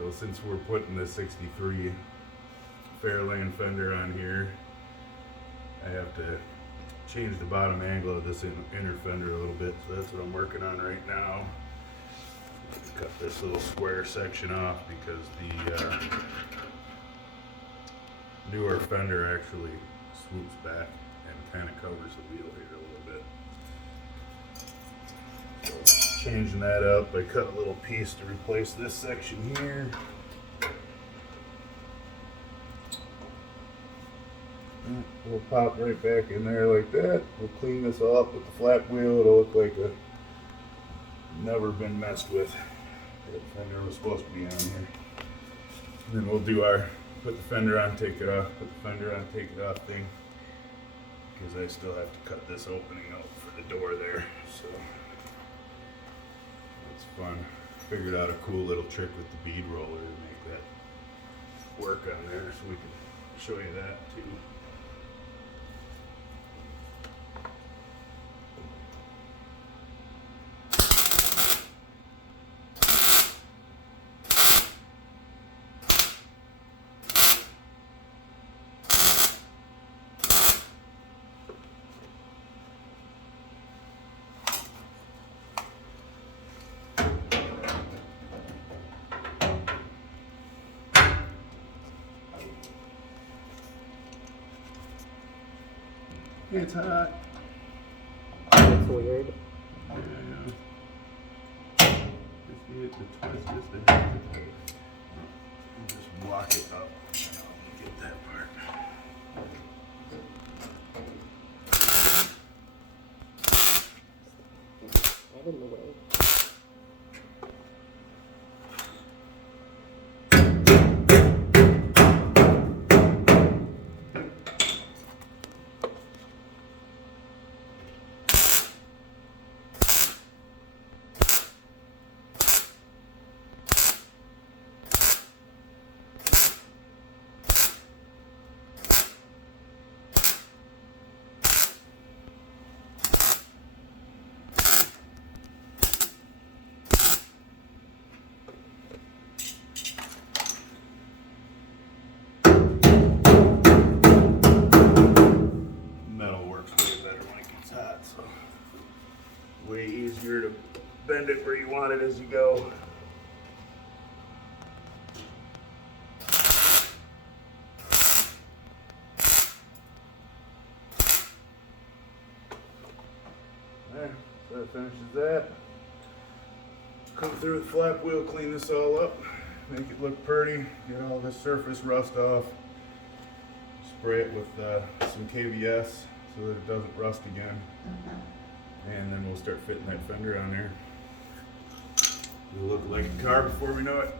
So since we're putting the 63 Fairlane fender on here, I have to change the bottom angle of this inner fender a little bit. So that's what I'm working on right now. Cut this little square section off because the newer fender actually swoops back and kind of covers the wheel here a little bit. So changing that up, I cut a little piece to replace this section here. We'll pop right back in there like that. We'll clean this off with the flat wheel. It'll look like a never been messed with. That fender was supposed to be on here. And then we'll do our put the fender on, take it off, put the fender on, take it off thing. Because I still have to cut this opening out for the door there. So it's fun. Figured out a cool little trick with the bead roller to make that work on there, so we can show you that too. It's hot. That's weird. Yeah, I know. Just need it to twist just a hair. Just walk it up and I'll get that part. Right in the way. Way easier to bend it where you want it as you go. There, so that finishes that. Come through with the flap wheel, clean this all up, make it look pretty, get all this surface rust off. Spray it with some KVS so that it doesn't rust again. And then we'll start fitting that fender on there. It'll look like a car before we know it.